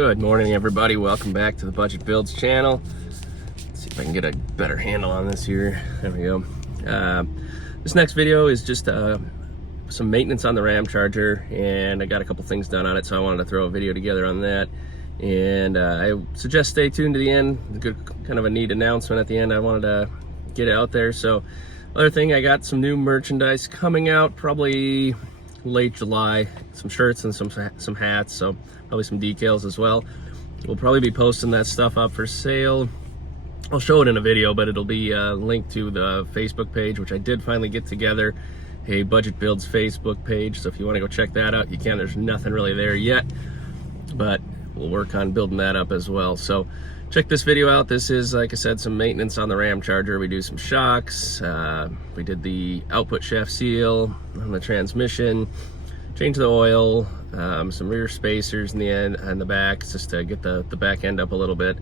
Good morning, everybody. Welcome back to the Budget Builds channel. Let's see if I can get a better handle on this here. There we go. This next video is just some maintenance on the Ramcharger, and I got a couple things done on it, so I wanted to throw a video together on that. And I suggest stay tuned to the end. Good, kind of a neat announcement at the end. I wanted to get it out there. So, other thing, I got some new merchandise coming out probably late July. Some shirts and some hats. So probably some decals as well. We'll probably be posting that stuff up for sale. I'll show it in a video, but it'll be linked to the Facebook page, which I did finally get together, a Budget Builds Facebook page. So if you want to go check that out, you can. There's nothing really there yet, but we'll work on building that up as well. So check this video out. This is, like I said, some maintenance on the Ramcharger. We do some shocks. We did the output shaft seal on the transmission, change the oil, some rear spacers in the end and the back, just to get the back end up a little bit.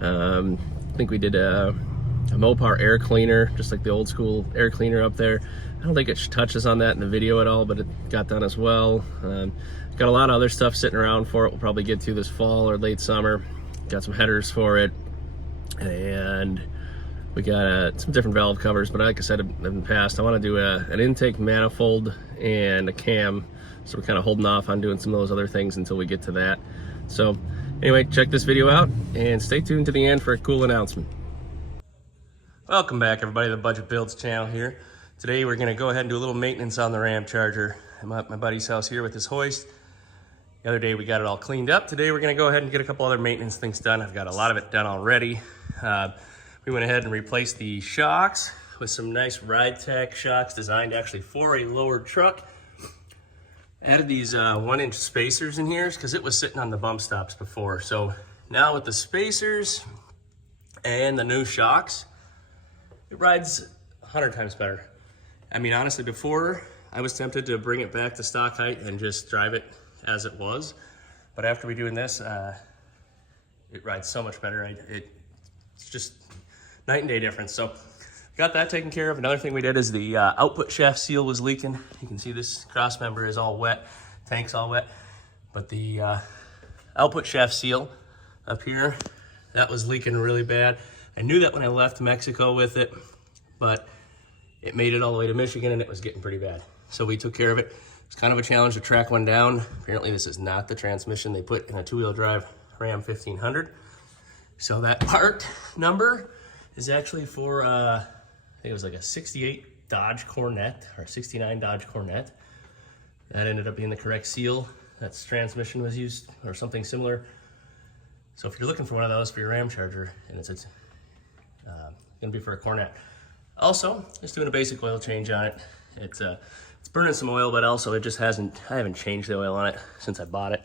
I think we did a Mopar air cleaner, just like the old school air cleaner up there. I don't think it touches on that in the video at all, but it got done as well. Got a lot of other stuff sitting around for it. We'll probably get to this fall or late summer. Got some headers for it, and we got some different valve covers. But like I said in the past, I want to do an intake manifold and a cam, so we're kind of holding off on doing some of those other things until we get to that. So anyway, check this video out and stay tuned to the end for a cool announcement. Welcome back, everybody, to the Budget Builds channel here. Today we're going to go ahead and do a little maintenance on the Ramcharger. I'm at my buddy's house here with his hoist. The other day we got it all cleaned up. Today we're going to go ahead and get a couple other maintenance things done. I've got a lot of it done already. We went ahead and replaced the shocks with some nice Ride Tech shocks designed actually for a lowered truck. Added these 1-inch spacers in here because it was sitting on the bump stops before. So now with the spacers and the new shocks, it rides 100 times better. I mean, honestly, before I was tempted to bring it back to stock height and just drive it as it was, but after we doing this, it rides so much better. It's just night and day difference. So got that taken care of. Another thing we did is the output shaft seal was leaking. You can see this cross member is all wet, tank's all wet, but the output shaft seal up here, that was leaking really bad. I knew that when I left Mexico with it, but it made it all the way to Michigan and it was getting pretty bad. So we took care of it. It's kind of a challenge to track one down. Apparently this is not the transmission they put in a 2-wheel drive Ram 1500. So that part number is actually for, I think it was like a 68 Dodge Corvette or 69 Dodge Corvette. That ended up being the correct seal. That's transmission was used or something similar. So if you're looking for one of those for your Ramcharger, and it's gonna be for a Corvette. Also, just doing a basic oil change on it. It's burning some oil, but also it just I haven't changed the oil on it since I bought it.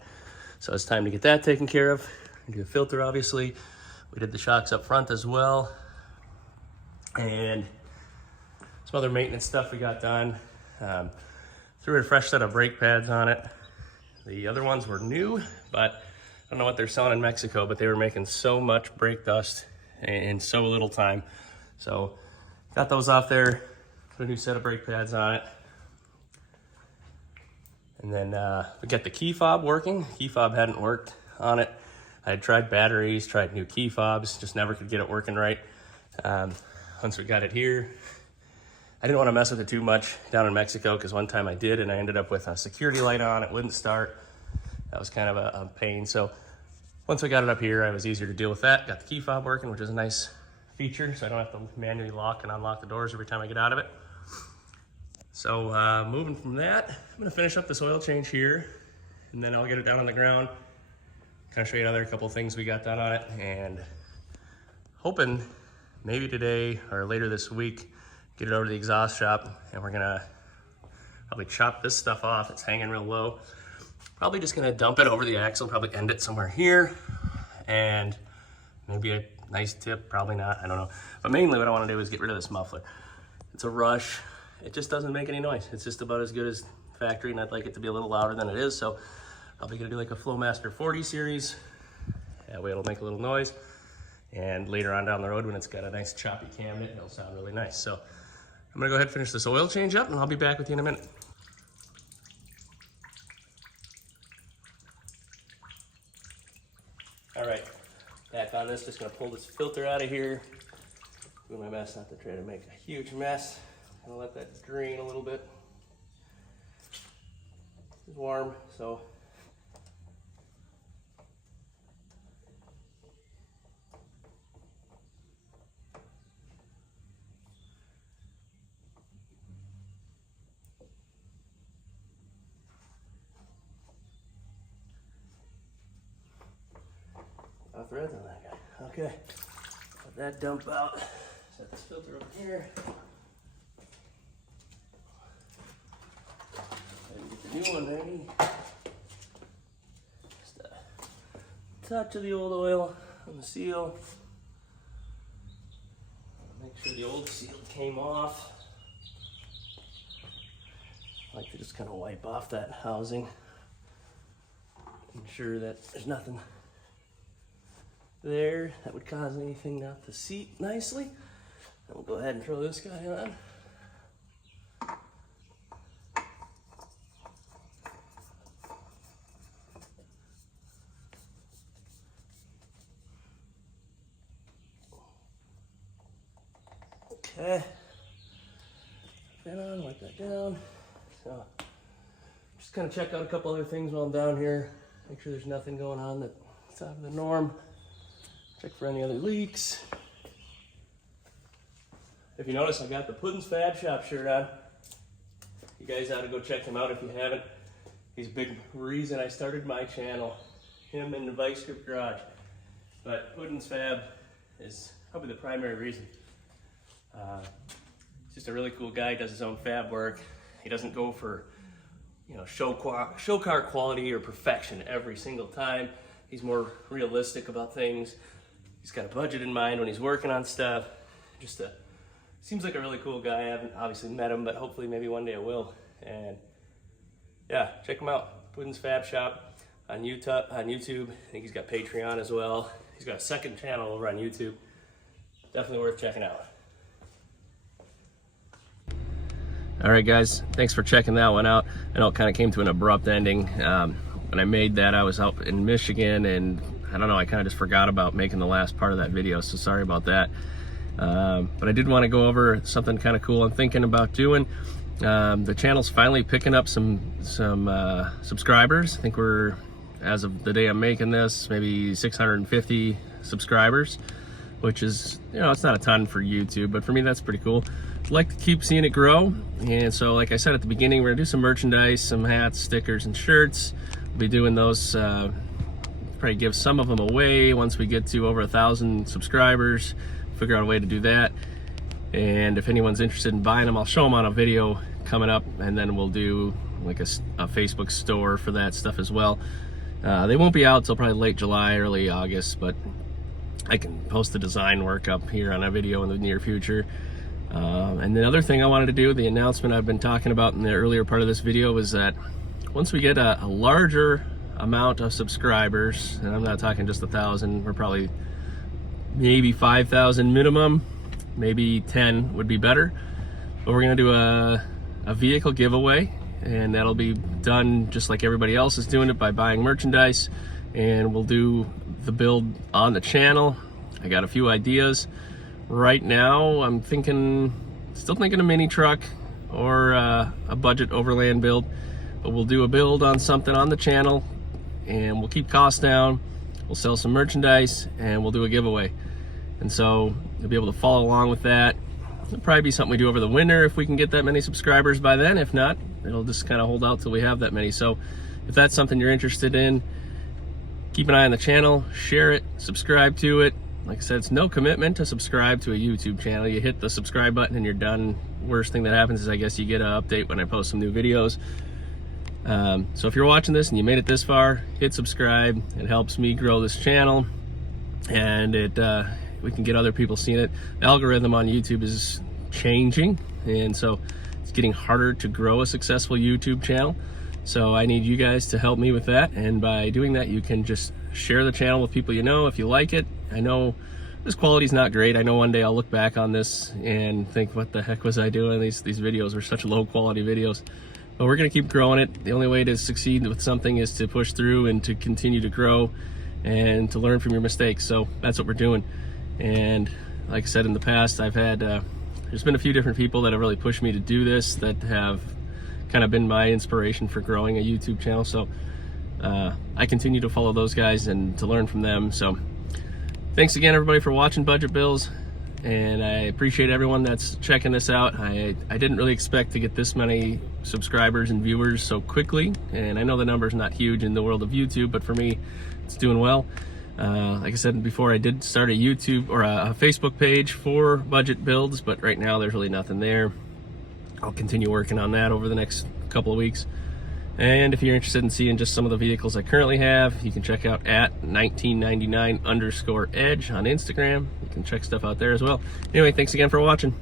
So it's time to get that taken care of. We do the filter, obviously. We did the shocks up front as well. And some other maintenance stuff we got done. Threw a fresh set of brake pads on it. The other ones were new, but I don't know what they're selling in Mexico, but they were making so much brake dust in so little time. So got those off there, put a new set of brake pads on it. And then we got the key fob working. Key fob hadn't worked on it. I had tried batteries, tried new key fobs, just never could get it working right. Once we got it here, I didn't want to mess with it too much down in Mexico because one time I did and I ended up with a security light on. It wouldn't start. That was kind of a pain. So once we got it up here, it was easier to deal with that. Got the key fob working, which is a nice feature, so I don't have to manually lock and unlock the doors every time I get out of it. So moving from that, I'm gonna finish up this oil change here, and then I'll get it down on the ground, kind of show you another couple things we got done on it, and hoping maybe today or later this week, get it over to the exhaust shop, and we're gonna probably chop this stuff off. It's hanging real low. Probably just gonna dump it over the axle, probably end it somewhere here, and maybe a nice tip, probably not, I don't know. But mainly what I wanna do is get rid of this muffler. It's a Rush. It just doesn't make any noise. It's just about as good as factory, and I'd like it to be a little louder than it is, so probably gonna do like a Flowmaster 40 series. That way it'll make a little noise. And later on down the road when it's got a nice choppy cam in it, it'll sound really nice. So I'm gonna go ahead and finish this oil change up and I'll be back with you in a minute. back on this. Just gonna pull this filter out of here. Do my best not to try to make a huge mess. Gonna let that drain a little bit. It's warm, so threads on that guy. Okay, let that dump out. Set this filter over here. And get the new one ready. Just a touch of the old oil on the seal. Make sure the old seal came off. I like to just kind of wipe off that housing. Ensure that there's nothing there that would cause anything not to seat nicely. And we'll go ahead and throw this guy on. Okay. That on, wipe that down. So just kind of check out a couple other things while I'm down here. Make sure there's nothing going on that's out of the norm. Check for any other leaks. If you notice, I got the Puddin's Fab Shop shirt on. You guys ought to go check him out if you haven't. He's a big reason I started my channel. Him and the Vice Grip Garage. But Puddin's Fab is probably the primary reason. He's just a really cool guy. He does his own fab work. He doesn't go for, you know, show car quality or perfection every single time. He's more realistic about things. He's got a budget in mind when he's working on stuff. Just seems like a really cool guy. I haven't obviously met him, but hopefully maybe one day I will. And yeah, check him out. Puddin's Fab Shop on YouTube. I think he's got Patreon as well. He's got a second channel over on YouTube. Definitely worth checking out. All right, guys, thanks for checking that one out. I know it kind of came to an abrupt ending. When I made that, I was out in Michigan, and I don't know, I kind of just forgot about making the last part of that video, so sorry about that. But I did want to go over something kind of cool I'm thinking about doing. The channel's finally picking up some subscribers. I think we're, as of the day I'm making this, maybe 650 subscribers, which is, you know, it's not a ton for YouTube, but for me that's pretty cool. I'd like to keep seeing it grow, and so like I said at the beginning, we're gonna do some merchandise, some hats, stickers, and shirts. We'll be doing those, probably give some of them away once we get to over 1,000 subscribers, figure out a way to do that. And if anyone's interested in buying them, I'll show them on a video coming up, and then we'll do like a Facebook store for that stuff as well. They won't be out till probably late July, early August, but I can post the design work up here on a video in the near future. And the other thing I wanted to do, the announcement I've been talking about in the earlier part of this video, is that once we get a larger amount of subscribers, and I'm not talking just 1,000, we're probably maybe 5,000 minimum, maybe 10 would be better. But we're gonna do a vehicle giveaway, and that'll be done just like everybody else is doing it, by buying merchandise, and we'll do the build on the channel. I got a few ideas. Right now, I'm still thinking a mini truck or a budget overland build, but we'll do a build on something on the channel, and we'll keep costs down. We'll sell some merchandise, and we'll do a giveaway. And so you'll be able to follow along with that. It'll probably be something we do over the winter if we can get that many subscribers by then. If not, it'll just kind of hold out till we have that many. So if that's something you're interested in, keep an eye on the channel, share it, subscribe to it. Like I said, it's no commitment to subscribe to a YouTube channel. You hit the subscribe button and you're done. Worst thing that happens is I guess you get an update when I post some new videos. So if you're watching this and you made it this far, hit subscribe. It helps me grow this channel, and we can get other people seeing it. The algorithm on YouTube is changing, and so it's getting harder to grow a successful YouTube channel. So I need you guys to help me with that, and by doing that, you can just share the channel with people you know if you like it. I know this quality's not great. I know one day I'll look back on this and think, what the heck was I doing? These videos were such low quality videos. But we're gonna keep growing it. The only way to succeed with something is to push through and to continue to grow. and to learn from your mistakes. So that's what we're doing. And like I said in the past, I've had there's been a few different people that have really pushed me to do this, that have kind of been my inspiration for growing a YouTube channel. So I continue to follow those guys and to learn from them. So thanks again, everybody, for watching Budget Bills, and I appreciate everyone that's checking this out. I didn't really expect to get this many subscribers and viewers so quickly, and I know the number's not huge in the world of YouTube, but for me, it's doing well. Like I said before, I did start a YouTube or a Facebook page for Budget Builds, but right now there's really nothing there. I'll continue working on that over the next couple of weeks. And if you're interested in seeing just some of the vehicles I currently have, you can check out at 1999_edge on Instagram. You can check stuff out there as well. Anyway, thanks again for watching.